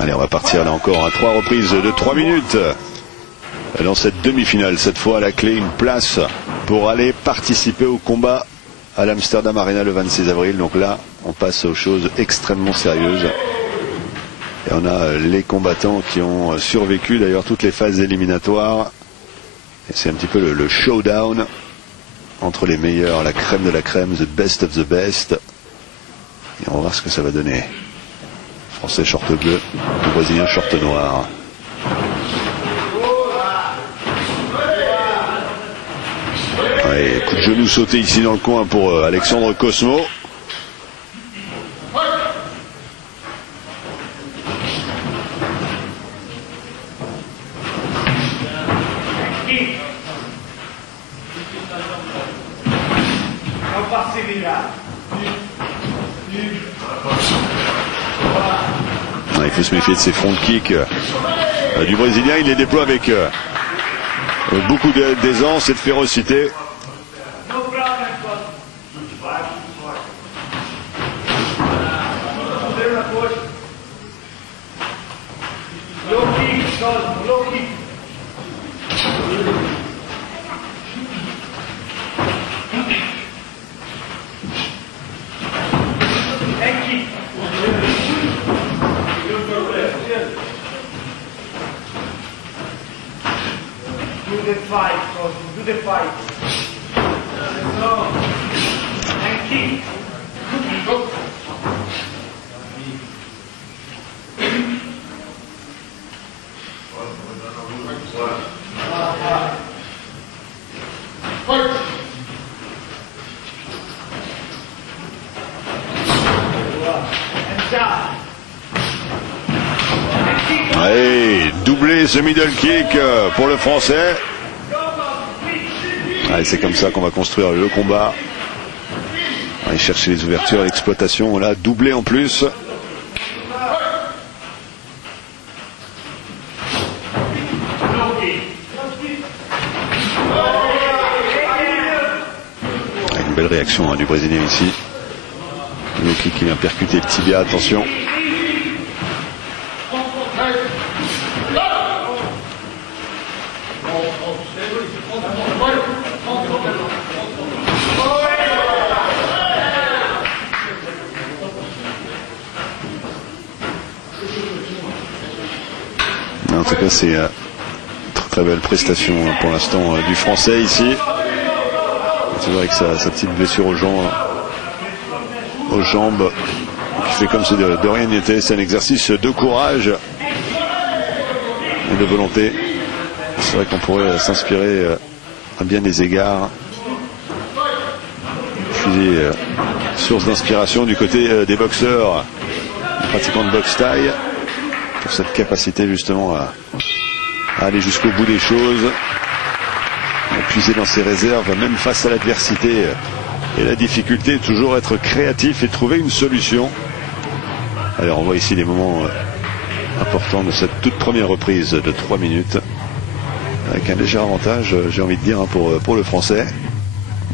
Allez, on va partir là encore à 3 reprises de 3 minutes. Dans cette demi-finale, cette fois à la clé, une place pour aller participer au combat à l'Amsterdam Arena le 26 avril. Donc là, on passe aux choses extrêmement sérieuses. Et on a les combattants qui ont survécu d'ailleurs toutes les phases éliminatoires. Et c'est un petit peu le showdown entre les meilleurs, la crème de la crème, the best of the best. Et on va voir ce que ça va donner. Français short bleu, le Brésilien short noir. Ouais, coup de genou sauté ici dans le coin pour Alexandre Cosmo. Il faut se méfier de ces front kicks du Brésilien. Il les déploie avec beaucoup d'aisance et de férocité. Allez, doubler ce middle kick pour le Français. Allez, c'est comme ça qu'on va construire le combat. Allez chercher les ouvertures, l'exploitation, là, doublé en plus. Une belle réaction du Brésilien ici. Le kick qui vient percuter le tibia, attention. En tout cas, c'est très très belle prestation pour l'instant du Français ici. C'est vrai que sa petite blessure aux jambes, qui fait comme si de rien n'était. C'est un exercice de courage et de volonté. C'est vrai qu'on pourrait s'inspirer à bien des égards. Puis source d'inspiration du côté des boxeurs, des pratiquants de boxe thaï, pour cette capacité justement à aller jusqu'au bout des choses, à puiser dans ses réserves, même face à l'adversité et la difficulté, toujours être créatif et trouver une solution. Alors on voit ici les moments importants de cette toute première reprise de 3 minutes, avec un léger avantage, j'ai envie de dire, pour le Français,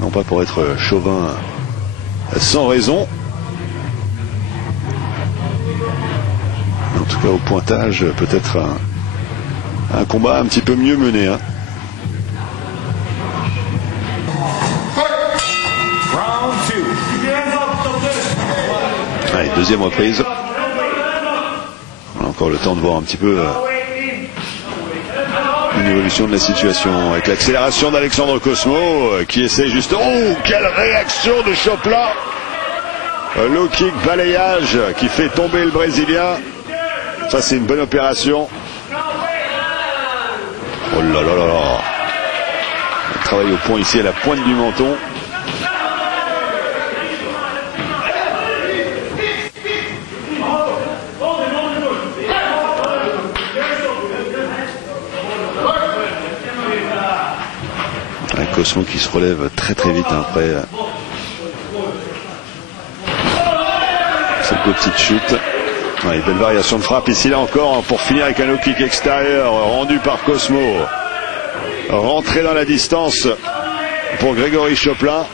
non pas pour être chauvin sans raison, mais en tout cas au pointage, peut-être un combat un petit peu mieux mené. Allez, deuxième reprise. On a encore le temps de voir un petit peu une évolution de la situation avec l'accélération d'Alexandre Cosmo qui essaie juste... Oh, quelle réaction de Chopin! Low kick, balayage qui fait tomber le Brésilien. Ça, c'est une bonne opération. Oh là là là là. On travaille au point ici à la pointe du menton. Cosmo qui se relève très très vite après cette petite chute. Ouais, belle variation de frappe ici là encore pour finir avec un low kick extérieur rendu par Cosmo. Rentré dans la distance pour Grégory Chopin.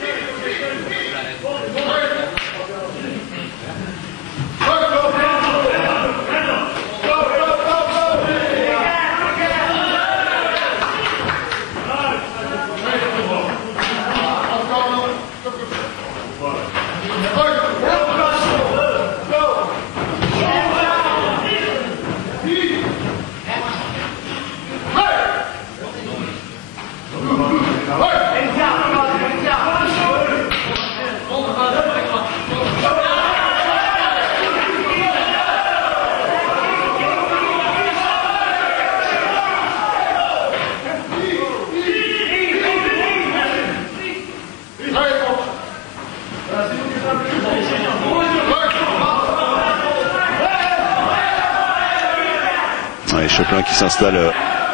Chopin qui s'installe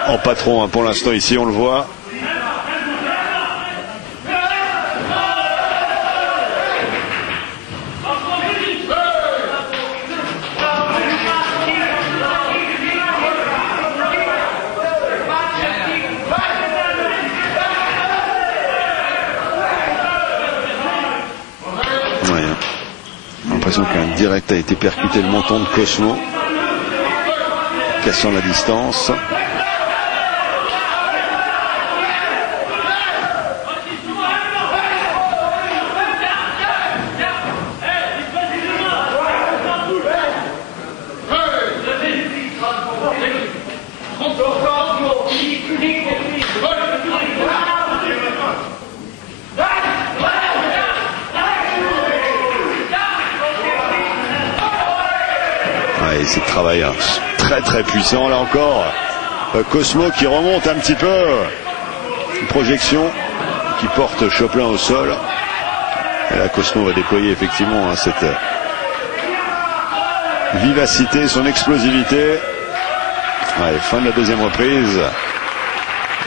en patron hein, pour l'instant ici, on le voit. L'impression qu'un direct a été percuté le menton de Cosmo, cassant la distance. C'est le travail hein, très puissant là encore. Cosmo qui remonte un petit peu. Une projection qui porte Chopin au sol. Et là Cosmo va déployer effectivement hein, cette vivacité, son explosivité. Ouais, fin de la deuxième reprise.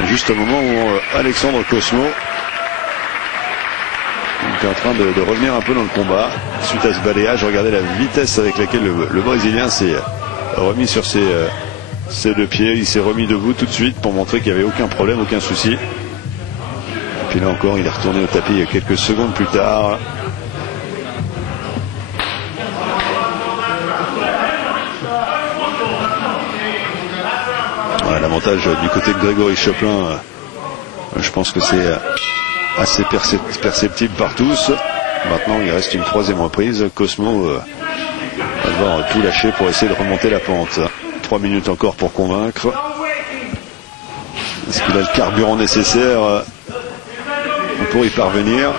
Juste au moment où Alexandre Cosmo est en train de revenir un peu dans le combat. Suite à ce balayage, regardez la vitesse avec laquelle le Brésilien s'est remis sur ses deux pieds. Il s'est remis debout tout de suite pour montrer qu'il n'y avait aucun problème, aucun souci. Et puis là encore, il est retourné au tapis quelques secondes plus tard. Voilà, l'avantage du côté de Grégory Chopin, je pense que c'est assez perceptible par tous. Maintenant, il reste une troisième reprise. Cosmo va devoir tout lâcher pour essayer de remonter la pente. 3 minutes encore pour convaincre. Est-ce qu'il a le carburant nécessaire pour y parvenir?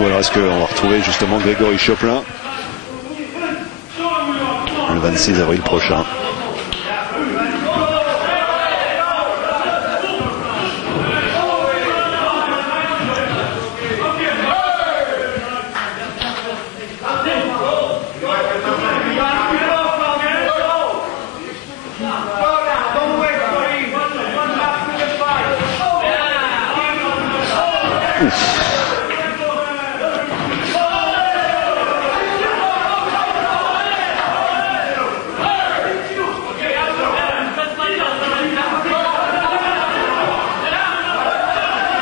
Ou alors est-ce qu'on va retrouver justement Grégory Chopin le 26 avril prochain?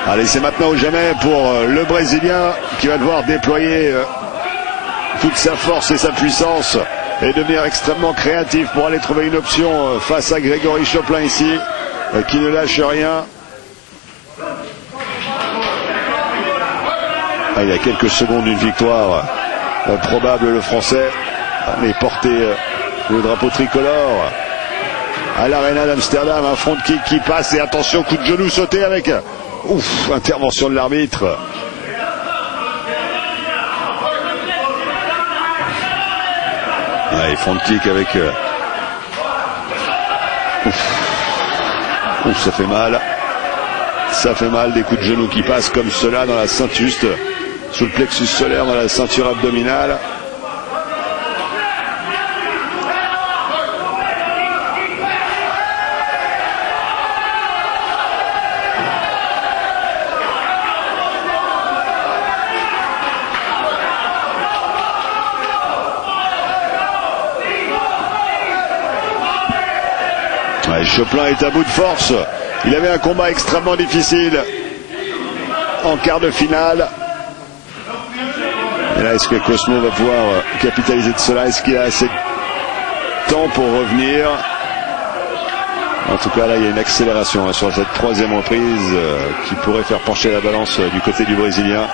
Allez, c'est maintenant ou jamais pour le Brésilien qui va devoir déployer toute sa force et sa puissance et devenir extrêmement créatif pour aller trouver une option face à Grégory Chopin ici, qui ne lâche rien. Ah, il y a quelques secondes d'une victoire probable, le Français mais porter le drapeau tricolore à l'Arena d'Amsterdam. Un front kick qui passe et attention, coup de genou sauté avec intervention de l'arbitre. Ouais, front kick avec ça fait mal. Ça fait mal, des coups de genoux qui passent comme cela dans la ceinture, juste sous le plexus solaire, dans la ceinture abdominale. Ouais, Chopin est à bout de force. Il avait un combat extrêmement difficile en quart de finale. Et là, est-ce que Cosmo va pouvoir capitaliser de cela? Est-ce qu'il a assez de temps pour revenir? En tout cas, là, il y a une accélération sur cette troisième reprise qui pourrait faire pencher la balance du côté du Brésilien.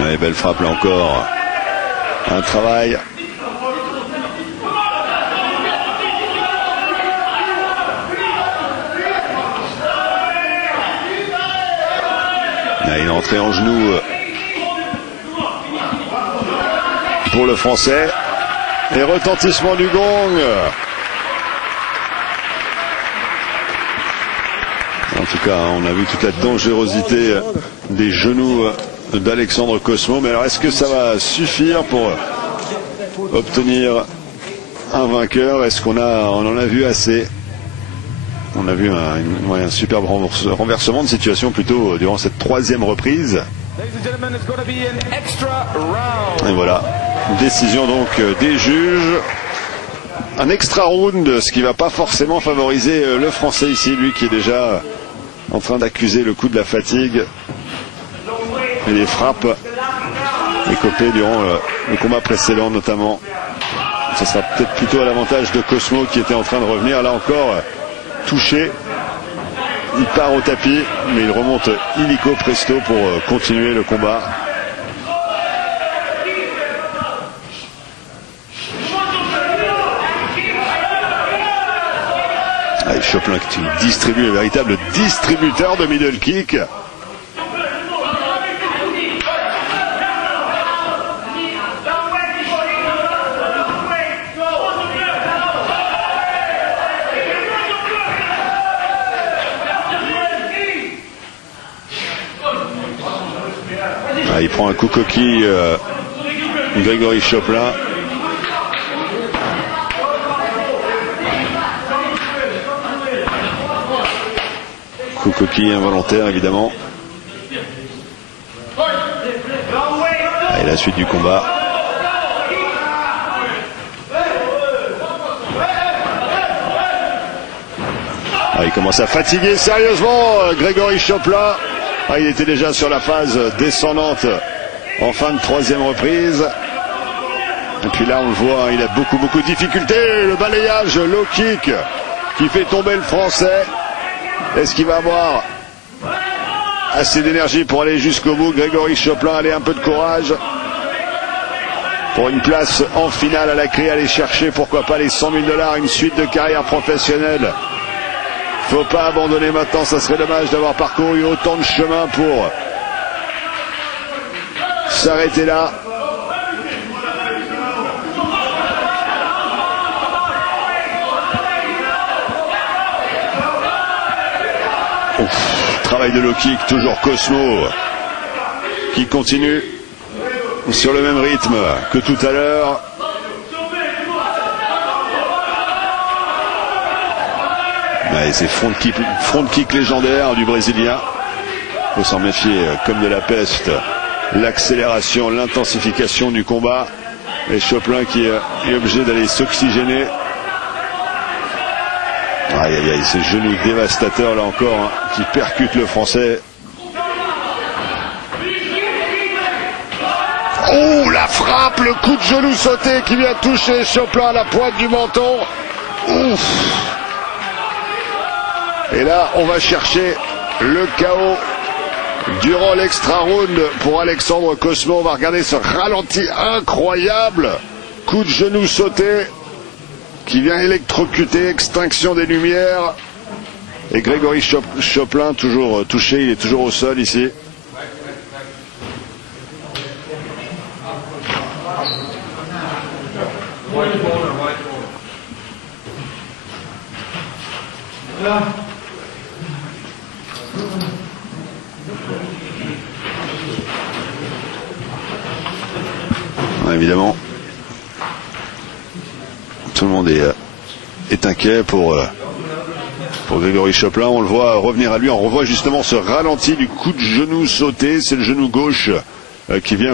Ouais, belle frappe là encore. Un travail. Là, il est entré en genou pour le Français. Et retentissement du gong. En tout cas, on a vu toute la dangerosité des genoux d'Alexandre Cosmo. Mais alors, est-ce que ça va suffire pour obtenir un vainqueur? Est-ce qu'on en a vu assez? On a vu un superbe renversement de situation plutôt durant cette troisième reprise. Et voilà, décision donc des juges. Un extra round, ce qui ne va pas forcément favoriser le Français ici, lui qui est déjà en train d'accuser le coup de la fatigue et les frappes écopées durant le combat précédent notamment. Ce sera peut-être plutôt à l'avantage de Cosmo qui était en train de revenir. Là encore, touché. Il part au tapis, mais il remonte illico presto pour continuer le combat. Allez, Choplin qui distribue, un véritable distributeur de middle kick. Ah, il prend un coup coquille, Grégory Choplin. Coup coquille involontaire évidemment. Et la suite du combat. Ah, il commence à fatiguer sérieusement Grégory Choplin. Ah, il était déjà sur la phase descendante en fin de troisième reprise. Et puis là on le voit, il a beaucoup de difficultés. Le balayage, low kick qui fait tomber le Français. Est-ce qu'il va avoir assez d'énergie pour aller jusqu'au bout? Grégory Choplin, allez, un peu de courage pour une place en finale à la clé, aller chercher pourquoi pas les 100 000 $, une suite de carrière professionnelle. Faut pas abandonner maintenant, ça serait dommage d'avoir parcouru autant de chemin pour s'arrêter là. Ouf, travail de low kick, toujours Cosmo qui continue sur le même rythme que tout à l'heure. Ouais, c'est front kick légendaire du Brésilien. Il faut s'en méfier comme de la peste. L'accélération, l'intensification du combat. Et Choplin qui est obligé d'aller s'oxygéner. Aïe aïe aïe, ces genoux dévastateurs là encore, hein, qui percutent le Français. Oh, la frappe, le coup de genou sauté qui vient toucher Choplin à la pointe du menton. Ouf. Et là, on va chercher le KO durant l'extra round pour Alexandre Cosmo. On va regarder ce ralenti incroyable. Coup de genou sauté qui vient électrocuter, extinction des lumières. Et Grégory Choplin, toujours touché, il est toujours au sol ici. Évidemment, tout le monde est inquiet pour Grégory Choplin. On le voit revenir à lui. On revoit justement ce ralenti du coup de genou sauté. C'est le genou gauche qui vient